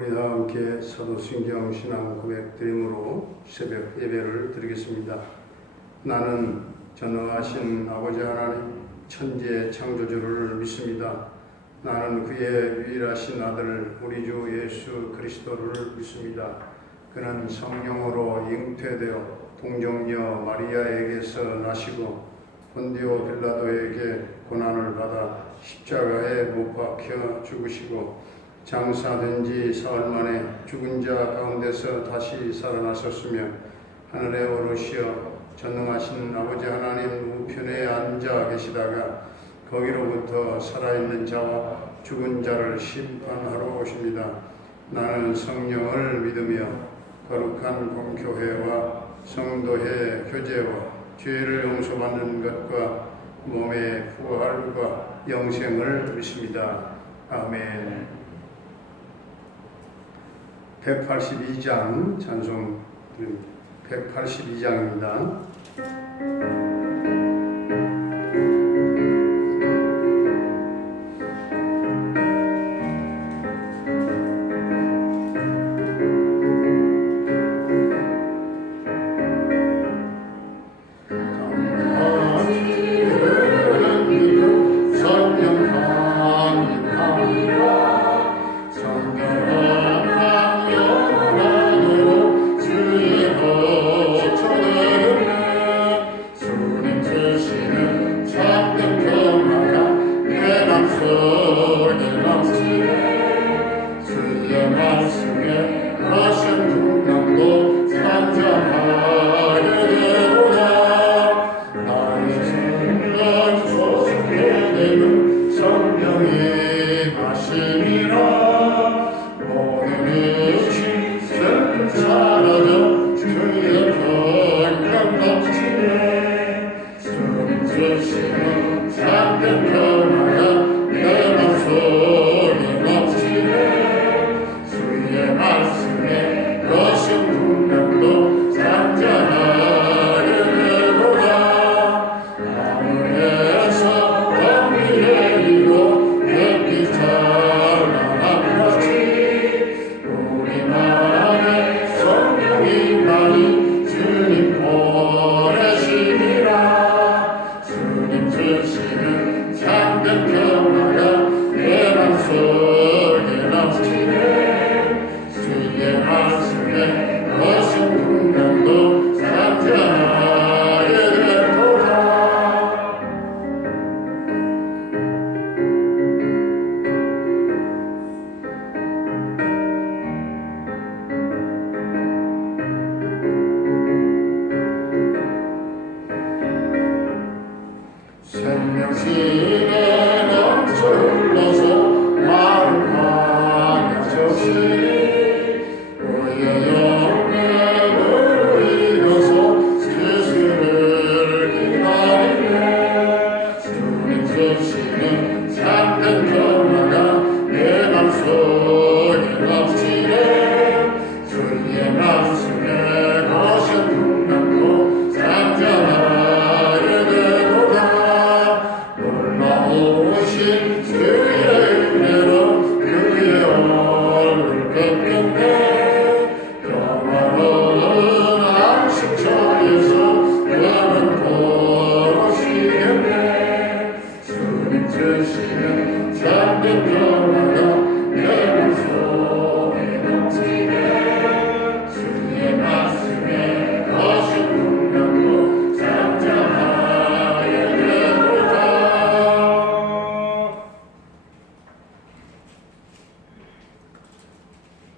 우리 다 함께 사도신경 신앙 고백 드림으로 새벽 예배를 드리겠습니다. 나는 전능하신 아버지 하나님 천지의 창조주를 믿습니다. 나는 그의 유일하신 아들 우리 주 예수 그리스도를 믿습니다. 그는 성령으로 잉태되어 동정녀 마리아에게서 나시고 본디오 빌라도에게 고난을 받아 십자가에 못 박혀 죽으시고 장사된 지 사흘 만에 죽은 자 가운데서 다시 살아나셨으며 하늘에 오르시어 전능하신 아버지 하나님 우편에 앉아 계시다가 거기로부터 살아있는 자와 죽은 자를 심판하러 오십니다. 나는 성령을 믿으며 거룩한 공교회와 성도의 교제와 죄를 용서받는 것과 몸의 부활과 영생을 믿습니다. 아멘. 182장 찬송 드립니다. 182장입니다.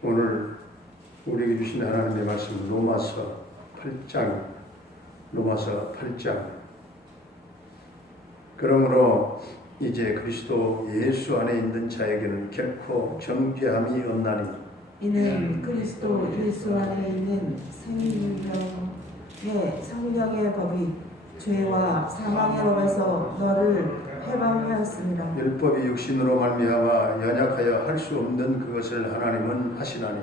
오늘 우리에게 주신 하나님의 말씀은 로마서 8장. 그러므로 이제 그리스도 예수 안에 있는 자에게는 결코 정죄함이 없나니 이는 그리스도 예수 안에 있는 성령의 법이 죄와 사망의 법에서 너를 해방하였습니다. 율법이 육신으로 말미암아 연약하여 할 수 없는 그것을 하나님은 하시나니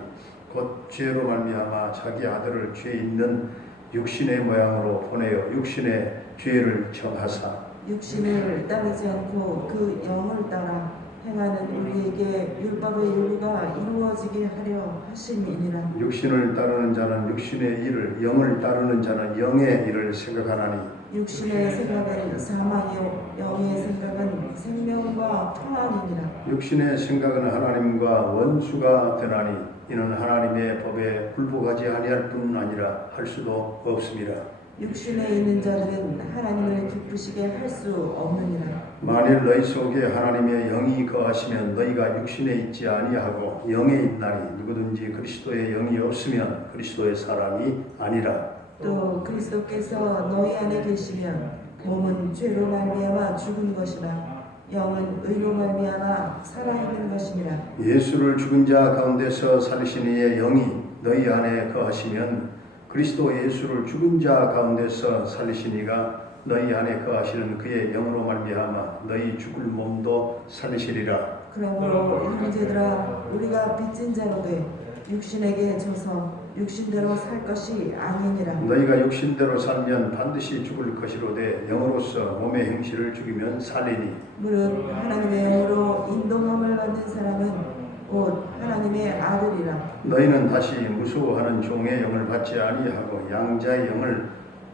곧 죄로 말미암아 자기 아들을 죄 있는 육신의 모양으로 보내어 육신의 죄를 정하사 육신을 따르지 않고 그 영을 따라 행하는 우리에게 율법의 윤리가 이루어지게 하려 하심이니라. 육신을 따르는 자는 육신의 일을, 영을 따르는 자는 영의 일을 생각하나니 육신의 생각은 사망이요 영의 생각은 생명과 평안이니라. 육신의 생각은 하나님과 원수가 되나니 이는 하나님의 법에 굴복하지 아니할 뿐 아니라 할 수도 없습니다. 육신에 있는 자들은 하나님을 기쁘시게 할 수 없느니라. 만일 너희 속에 하나님의 영이 거하시면 너희가 육신에 있지 아니하고 영에 있나니 누구든지 그리스도의 영이 없으면 그리스도의 사람이 아니라. 또 그리스도께서 너희 안에 계시면 몸은 죄로 말미암아 죽은 것이나 영은 의로 말미암아 살아있는 것이니라. 예수를 죽은 자 가운데서 살리신 이의 영이 너희 안에 거하시면 그리스도 예수를 죽은 자 가운데서 살리신 이가 너희 안에 거하시는 그의 영으로 말미암아 너희 죽을 몸도 살리시리라. 그러므로 형제들아 우리가 빚진 자로 돼 육신에게 져서 육신대로 살 것이 아니니라. 너희가 육신대로 살면 반드시 죽을 것이로되 영으로서 몸의 행실을 죽이면 살리니 무릇 하나님의 영으로 인도함을 받는 사람은 곧 하나님의 아들이라. 너희는 다시 무서워하는 종의 영을 받지 아니하고 양자의 영을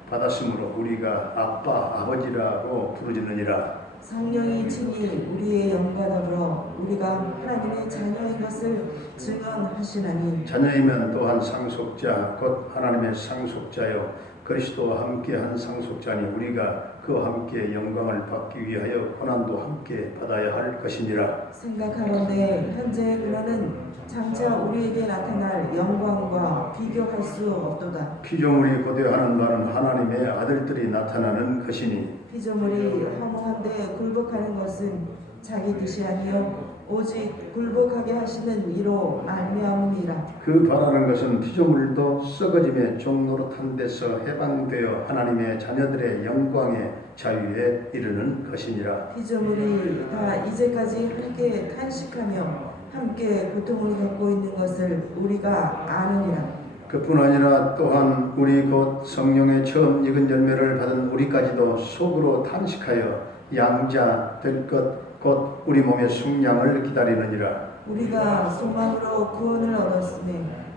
받았으므로 우리가 아빠 아버지라고 부르짖느니라. 성령이 친히 우리의 영과 더불어 우리가 하나님의 자녀인 것을 증언하시나니 자녀이면 또한 상속자 곧 하나님의 상속자요 그리스도와 함께한 상속자니 우리가 그와 함께 영광을 받기 위하여 고난도 함께 받아야 할 것이니라. 생각하건대 현재의 근원은 장차 우리에게 나타날 영광과 비교할 수 없도다. 피조물이 고대하는 바는 하나님의 아들들이 나타나는 것이니 피조물이 허무한데 굴복하는 것은 자기 뜻이 아니요 오직 굴복하게 하시는 이로 말미암음이라. 그 바라는 것은 피조물도 썩어짐의 종노릇한 데서 해방되어 하나님의 자녀들의 영광의 자유에 이르는 것이니라. 피조물이 다 이제까지 함께 탄식하며 함께 고통을 겪고 있는 것을 우리가 아느니라. 그뿐 아니라 또한 우리 곧 성령의 처음 익은 열매를 받은 우리까지도 속으로 탄식하여 양자 될 것 곧 우리 몸의 속량을 기다리느니라. 우리가 소망으로 구원을 얻었으며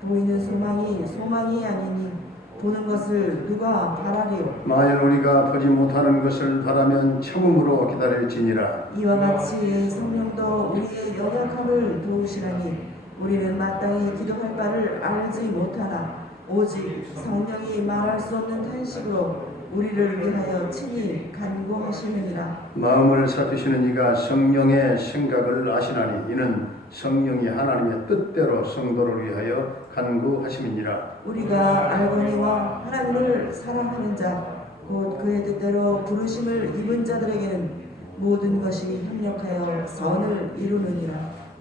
보이는 소망이 아니니 보는 것을 누가 바라리요. 만일 우리가 보지 못하는 것을 바라면 참음으로 기다릴지니라. 이와 같이 성령도 우리의 연약함을 도우시나니 우리는 마땅히 기도할 바를 알지 못하나 오직 성령이 말할 수 없는 탄식으로 우리를 위하여 친히 간구하시느니라. 마음을 살피시는 이가 성령의 생각을 아시나니 이는 성령이 하나님의 뜻대로 성도를 위하여 간구하심이니라. 우리가 알거니와 하나님을 사랑하는 자 곧 그의 뜻대로 부르심을 입은 자들에게는 모든 것이 협력하여 선을 이루느니라.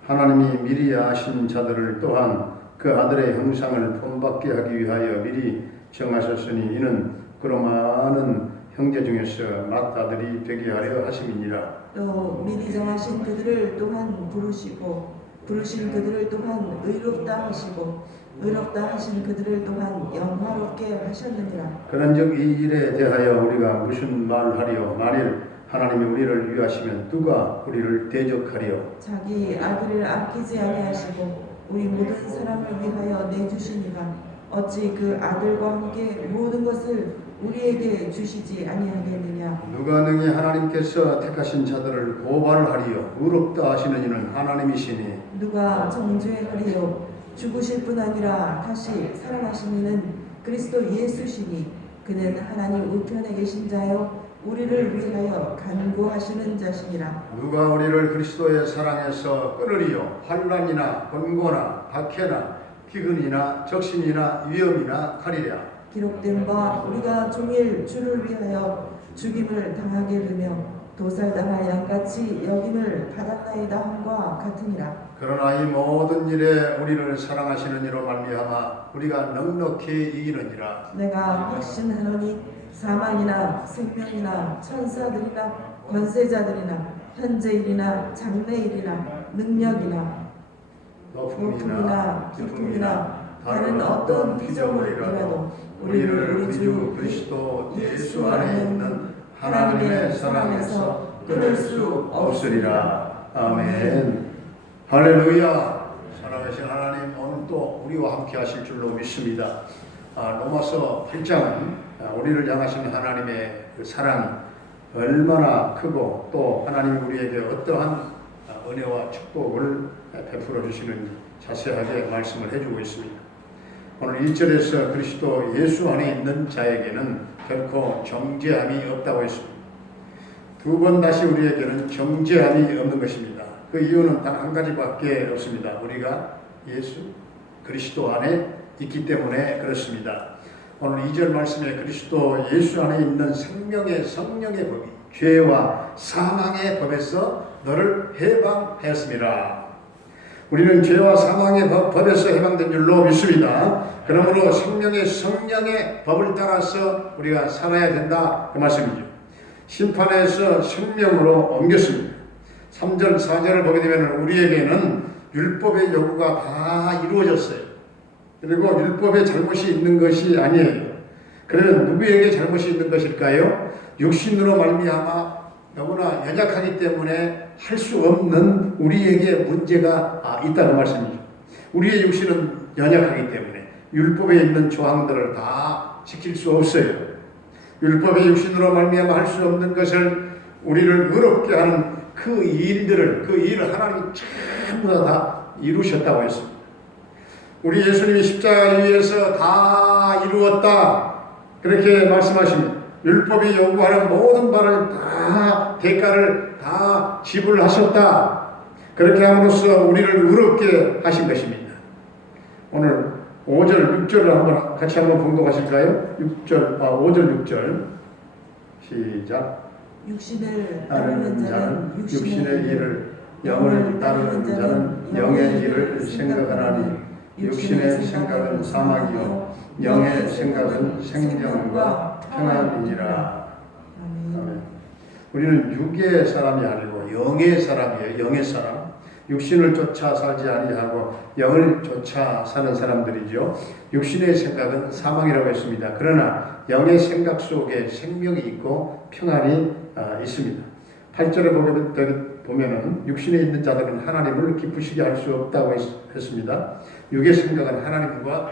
하나님이 미리 아신 자들을 또한 그 아들의 형상을 본받게 하기 위하여 미리 정하셨으니 이는 그로 많은 형제 중에서 맏아들이 되게 하려 하심이니라. 또 미리 정하신 그들을 또한 부르시고 부르신 그들을 또한 의롭다 하시고 의롭다 하신 그들을 또한 영화롭게 하셨느니라. 그런즉 이 일에 대하여 우리가 무슨 말하리요? 만일 하나님이 우리를 위하시면 누가 우리를 대적하리요? 자기 아들을 아끼지 아니하시고 우리 모든 사람을 위하여 내주시니가 어찌 그 아들과 함께 모든 것을 우리에게 주시지 아니하겠느냐. 누가 능히 하나님께서 택하신 자들을 고발하리요? 의롭다 하시는 이는 하나님이시니 누가 정죄하리요. 죽으실 뿐 아니라 다시 살아나신 이는 그리스도 예수시니 그는 하나님 우편에 계신 자요 우리를 위하여 간구하시는 자시니라. 누가 우리를 그리스도의 사랑에서 끊으리요? 환난이나 번고나 박해나 기근이나 적신이나 위험이나 칼이랴. 기록된 바 우리가 종일 주를 위하여 죽임을 당하게 되며 도살당할 양같이 여김을 받았나이다 함과 같으니라. 그러나 이 모든 일에 우리를 사랑하시는 이로 말미암아 우리가 넉넉히 이기느니라. 내가 확신하노니 사망이나 생명이나 천사들이나 권세자들이나 현재일이나 장래일이나 능력이나 높음이나 깊음이나 다른 어떤 피조물이라도 우리를 우리 주 그리스도 예수 안에 있는 하나님의 사랑에서 끊을 수 없으리라. 아멘. 할렐루야. 사랑하신 하나님, 오늘 또 우리와 함께 하실 줄로 믿습니다. 로마서 8장은 우리를 향하신 하나님의 그 사랑이 얼마나 크고 또 하나님 우리에게 어떠한 은혜와 축복을 베풀어 주시는지 자세하게 말씀을 해주고 있습니다. 오늘 1절에서 그리스도 예수 안에 있는 자에게는 결코 정죄함이 없다고 했습니다. 두 번 다시 우리에게는 정죄함이 없는 것입니다. 그 이유는 단 한 가지밖에 없습니다. 우리가 예수 그리스도 안에 있기 때문에 그렇습니다. 오늘 2절 말씀에 그리스도 예수 안에 있는 생명의 성령의 법이 죄와 사망의 법에서 너를 해방하였습니다. 우리는 죄와 사망의 법에서 해방된 줄로 믿습니다. 그러므로 생명의 성령의 법을 따라서 우리가 살아야 된다 그 말씀이죠. 심판에서 생명으로 옮겼습니다. 3절 4절을 보게 되면 우리에게는 율법의 요구가 다 이루어졌어요. 그리고 율법에 잘못이 있는 것이 아니에요. 그러면 누구에게 잘못이 있는 것일까요? 육신으로 말미암아 너무나 연약하기 때문에 할 수 없는 우리에게 문제가 있다는 말씀이죠. 우리의 육신은 연약하기 때문에 율법에 있는 조항들을 다 지킬 수 없어요. 율법의 육신으로 말미암아 할 수 없는 것을 우리를 의롭게 하는 그 일을 하나님이 전부 다 이루셨다고 했습니다. 우리 예수님이 십자가 위에서 다 이루었다 그렇게 말씀하십니다. 율법이 요구하는 모든 바를 다 대가를 다 지불하셨다 그렇게 함으로써 우리를 의롭게 하신 것입니다. 오늘 5절 6절을 같이 한번 봉독하실까요? 5절 6절 시작. 육신을 따르는 자는 육신의 일을, 영을 따르는 자는 영의 일을 생각하나니 육신의 생각은 사망이요 영의 생각은 생명과 평안이니라. 아멘. 우리는 육의 사람이 아니고 영의 사람이에요. 영의 사람. 육신을 쫓아 살지 아니하고 영을 쫓아 사는 사람들이죠. 육신의 생각은 사망이라고 했습니다. 그러나 영의 생각 속에 생명이 있고 평안이 있습니다. 8절에 보면은 육신에 있는 자들은 하나님을 기쁘시게 할 수 없다고 했습니다. 육의 생각은 하나님과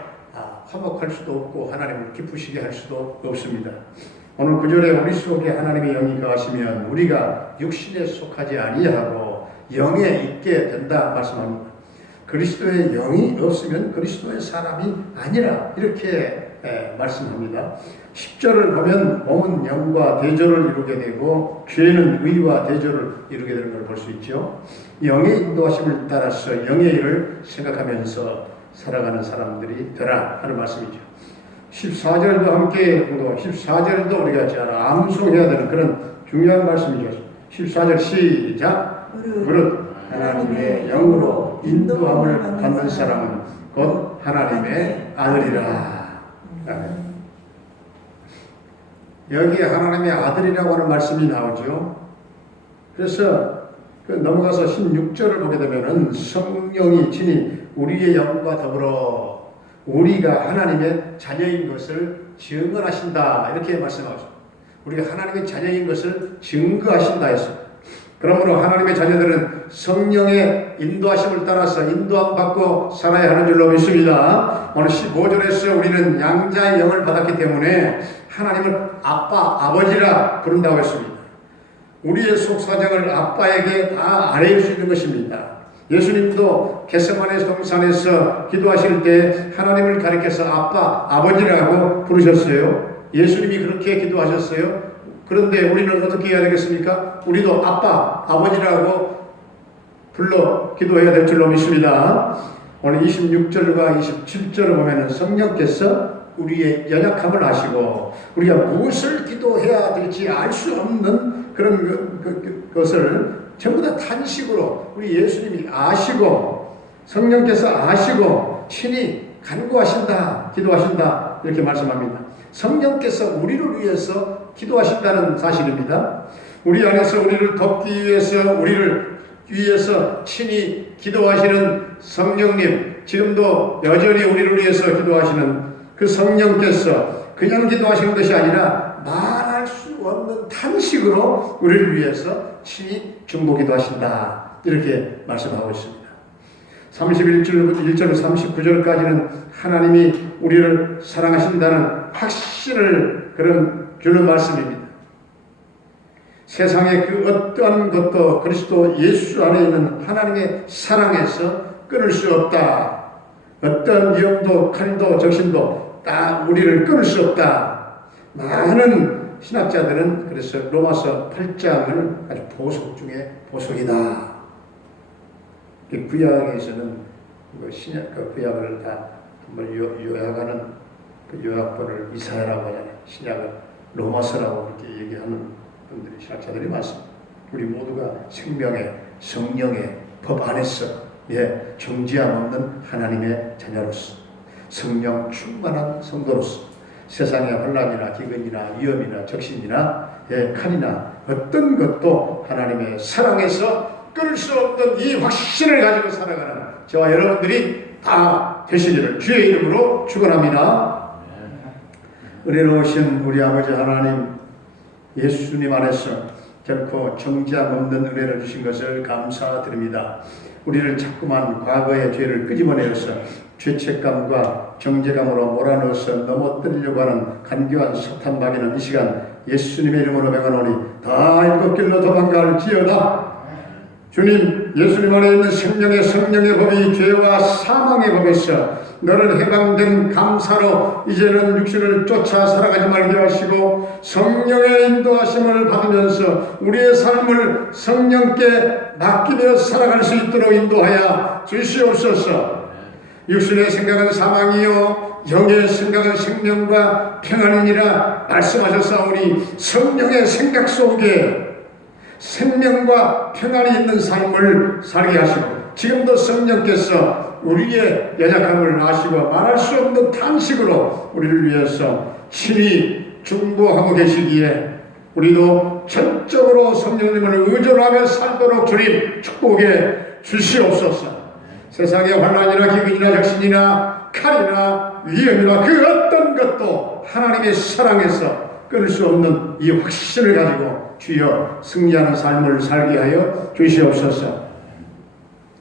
화목할 수도 없고 하나님을 기쁘시게 할 수도 없습니다. 오늘 9절에 우리 속에 하나님의 영이 거하시면 우리가 육신에 속하지 아니하고 영에 있게 된다 말씀합니다. 그리스도의 영이 없으면 그리스도의 사람이 아니라 이렇게 말씀합니다. 10절을 보면 몸은 영과 대조를 이루게 되고 죄는 의와 대조를 이루게 되는 걸 볼 수 있죠. 영의 인도하심을 따라서 영의 일을 생각하면서 살아가는 사람들이 되라 하는 말씀이죠. 14절도 함께 14절도 우리가 잘 암송해야 되는 그런 중요한 말씀이죠. 14절 시작. 무릇 하나님의 영으로 인도함을 받는 사람은 곧 하나님의 아들이라. 여기 하나님의 아들이라고 하는 말씀이 나오죠. 그래서 넘어가서 16절을 보게 되면은 성령이 친히 우리의 영과 더불어 우리가 하나님의 자녀인 것을 증언하신다 이렇게 말씀하죠. 우리가 하나님의 자녀인 것을 증거하신다 했습니다. 그러므로 하나님의 자녀들은 성령의 인도하심을 따라서 인도함 받고 살아야 하는 줄로 믿습니다. 오늘 15절에서 우리는 양자의 영을 받았기 때문에 하나님을 아빠, 아버지라 부른다고 했습니다. 우리의 속사정을 아빠에게 다 아뢰일 수 있는 것입니다. 예수님도 겟세마네 동산에서 기도하실 때 하나님을 가리켜서 아빠, 아버지라고 부르셨어요. 예수님이 그렇게 기도하셨어요. 그런데 우리는 어떻게 해야 되겠습니까? 우리도 아빠, 아버지라고 불러 기도해야 될 줄로 믿습니다. 오늘 26절과 27절을 보면 성령께서 우리의 연약함을 아시고 우리가 무엇을 기도해야 될지 알 수 없는 그런 것을 전부 다 탄식으로 우리 예수님이 아시고 성령께서 아시고 친히 간구하신다, 기도하신다 이렇게 말씀합니다. 성령께서 우리를 위해서 기도하신다는 사실입니다. 우리 안에서 우리를 돕기 위해서 우리를 위해서 친히 기도하시는 성령님, 지금도 여전히 우리를 위해서 기도하시는 그 성령께서 그냥 기도하시는 것이 아니라 말할 수 없는 탄식으로 우리를 위해서 친히 중보기도 하신다. 이렇게 말씀하고 있습니다. 31절 39절까지는 하나님이 우리를 사랑하신다는 확신을 주는 말씀입니다. 세상의 그 어떠한 것도 그리스도 예수 안에 있는 하나님의 사랑에서 끊을 수 없다. 어떤 위험도 칼도 적신도 다 우리를 끊을 수 없다. 많은 신학자들은 그래서 로마서 8장을 아주 보석 중에 보석이다. 구약에서는 구약을 다 한번 요약하는 그 요약본을 이사야라고 하잖아요. 신약을 로마서라고 그렇게 얘기하는 분들이 신학자들이 많습니다. 우리 모두가 생명의 성령의 법 안에서 정죄함 없는 하나님의 자녀로서 성령 충만한 성도로서 세상의 혼란이나 기근이나 위험이나 적신이나 칼이나 어떤 것도 하나님의 사랑에서 끊을 수 없는 이 확신을 가지고 살아가는 저와 여러분들이 다 되시기를 주의 이름으로 축원합니다. 은혜로우신 우리 아버지 하나님, 예수님 안에서 결코 정죄함 없는 은혜를 주신 것을 감사드립니다. 우리를 자꾸만 과거의 죄를 끄집어내어서 죄책감과 정죄감으로 몰아넣어서 넘어뜨리려고 하는 간교한 사탄 마귀는 이 시간 예수님의 이름으로 명하노니 다 일곱 길로 도망갈지어다. 주님, 예수님 안에 있는 생명의 성령의 법이 죄와 사망의 법에서 너를 해방된 감사로 이제는 육신을 쫓아 살아가지 말게 하시고 성령의 인도하심을 받으면서 우리의 삶을 성령께 맡기며 살아갈 수 있도록 인도하여 주시옵소서. 육신의 생각은 사망이요 영의 생각은 생명과 평안이니라 말씀하셨사오니 성령의 생각 속에 생명과 평안이 있는 삶을 살게 하시고 지금도 성령께서 우리의 연약함을 아시고 말할 수 없는 탄식으로 우리를 위해서 친히 중보하고 계시기에 우리도 전적으로 성령님을 의존하며 살도록 주님 축복해 주시옵소서. 세상의 환난이나 기근이나 적신이나 칼이나 위험이나 그 어떤 것도 하나님의 사랑에서 끊을 수 없는 이 확신을 가지고 주여 승리하는 삶을 살게 하여 주시옵소서.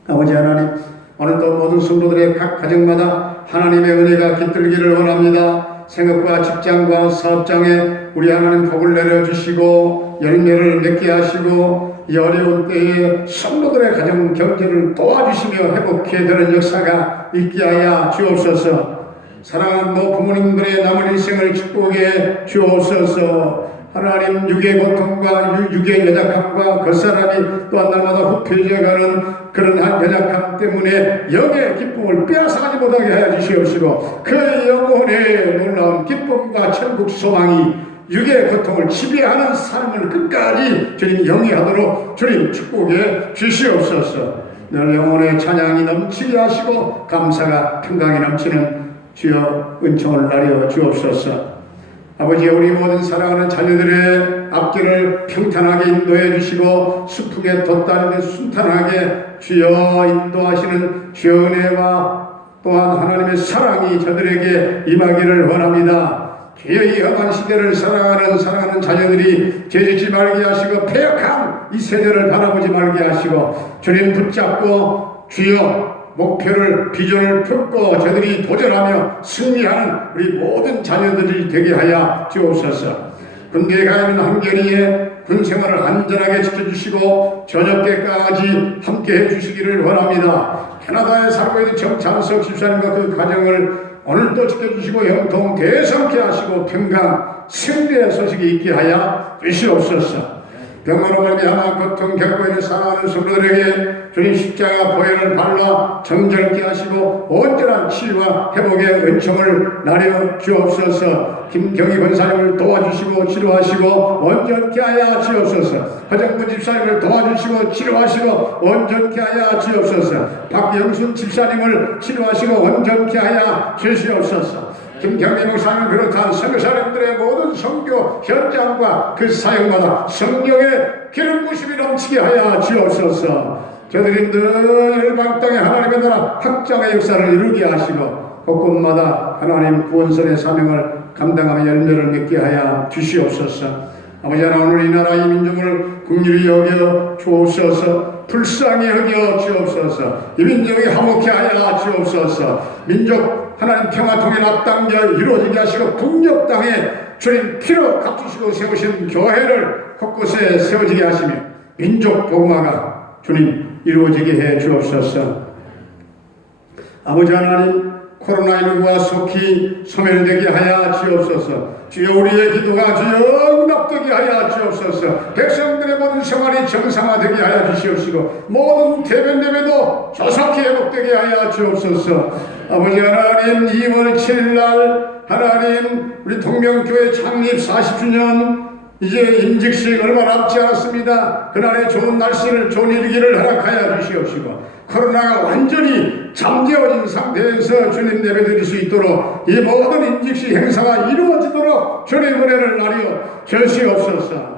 아버지 하나님, 오늘도 모든 성도들의 각 가정마다 하나님의 은혜가 깃들기를 원합니다. 생업과 직장과 사업장에 우리 하나님 복을 내려주시고 열매를 맺게 하시고 이 어려운 때에 성도들의 가정 경제를 도와주시며 회복해 되는 역사가 있게 하여 주옵소서. 사랑하는 모 부모님들의 남은 인생을 축복해 주옵소서. 하나님, 육의 고통과 육의 연약함과 그 사람이 또한 날마다 후퇴해져가는 그런 연약함 때문에 영의 기쁨을 빼앗아가지 못하게 하여 주시옵시고 그 영혼의 놀라운 기쁨과 천국 소망이 육의 고통을 지배하는 삶을 끝까지 주님 영위하도록 주님 축복해 주시옵소서. 늘 영혼의 찬양이 넘치게 하시고 감사가 평강이 넘치는 주여 은총을 나려 주옵소서. 아버지, 우리 모든 사랑하는 자녀들의 앞길을 평탄하게 인도해 주시고 수풍에 돛다리듯 순탄하게 주여 인도하시는 주여 은혜와 또한 하나님의 사랑이 저들에게 임하기를 원합니다. 주여 이 험한 시대를 사랑하는 자녀들이 죄짓지 말게 하시고 패역한 이 세대를 바라보지 말게 하시고 주님 붙잡고 주여 목표를 비전을 펴고 저들이 도전하며 승리하는 우리 모든 자녀들이 되게 하여 주옵소서. 군대에 가 있는 한견이에 군 생활을 안전하게 지켜주시고 저녁 때까지 함께 해주시기를 원합니다. 캐나다에 살고 있는 정찬석 집사님과 그 가정을 오늘도 지켜주시고 형통 대성케 하시고 평강 승리의 소식이 있게 하여 주시옵소서. 병으로 말미암아 고통 겪고 있는 사랑하는 성도들에게 주님 십자가 보혈을 발라 정절케 하시고 온전한 치유와 회복의 은총을 나려 주옵소서. 김경희 권사님을 도와주시고 치료하시고 온전케 하여 주옵소서. 허정구 집사님을 도와주시고 치료하시고 온전케 하여 주옵소서. 박영순 집사님을 치료하시고 온전케 하여 주시옵소서. 김경희 목사님을 비롯한 선교사님들의 모든 선교 현장과 그 사역마다 성령의 기름 부심이 넘치게 하여 주옵소서. 저들이 늘 열방 땅에 하나님의 나라 확장의 역사를 이루게 하시고 곳곳마다 하나님 구원선의 사명을 감당하며 열매를 맺게 하여 주시옵소서. 아버지 하나님, 오늘 이 나라 이 민족을 긍휼히 여겨 주옵소서. 불쌍히 여겨 주옵소서. 이 민족이 화목케 하여 주옵소서. 민족 하나님 평화 통일 앞당겨 이루어지게 하시고 북녘 땅에 주님 피로 값주시고 세우신 교회를 곳곳에 세워지게 하시며 민족 복음화가 주님 이루어지게 해 주옵소서. 아버지 하나님, 코로나19가 속히 소멸되게 하여 주옵소서. 주여, 우리의 기도가 주여 응답되게 하여 주옵소서. 백성들의 모든 생활이 정상화되게 하여 주시옵시고 모든 대변 예배도 조속히 회복되게 하여 주옵소서. 아버지 하나님, 2월 7일날 하나님 우리 동명교회 창립 40주년 이제 임직식 얼마 남지 않았습니다. 그날의 좋은 날씨를 좋은 일기를 허락하여 주시옵시고 코로나가 완전히 잠재워진 상태에서 주님 예배드릴 수 있도록 이 모든 임직식 행사가 이루어지도록 주님 은혜를 나려 주시옵소서.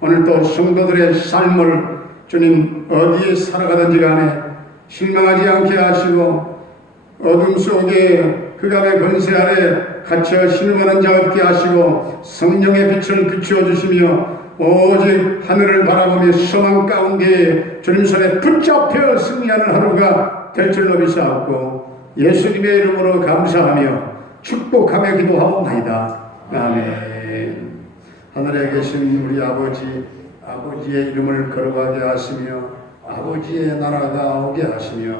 오늘 또 성도들의 삶을 주님 어디에 살아가든지 간에 실망하지 않게 하시고 어둠 속에 흑암의 권세 아래 갇혀 신음하는 자 없게 하시고 성령의 빛을 비추어 주시며 오직 하늘을 바라보며 소망 가운데 주님 손에 붙잡혀 승리하는 하루가 될 줄로 믿사옵고 예수님의 이름으로 감사하며 축복하며 기도하옵나이다. 아멘. 하늘에 계신 우리 아버지의 이름을 거룩하게 하시며 아버지의 나라가 오게 하시며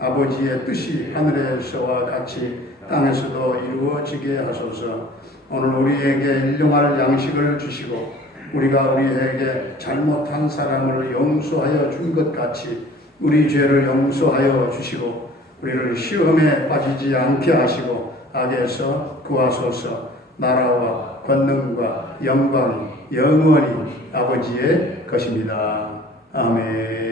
아버지의 뜻이 하늘에서와 같이 땅에서도 이루어지게 하소서. 오늘 우리에게 일용할 양식을 주시고 우리가 우리에게 잘못한 사람을 용서하여 준 것 같이 우리 죄를 용서하여 주시고 우리를 시험에 빠지지 않게 하시고 악에서 구하소서. 나라와 권능과 영광이 영원히 아버지의 것입니다. 아멘.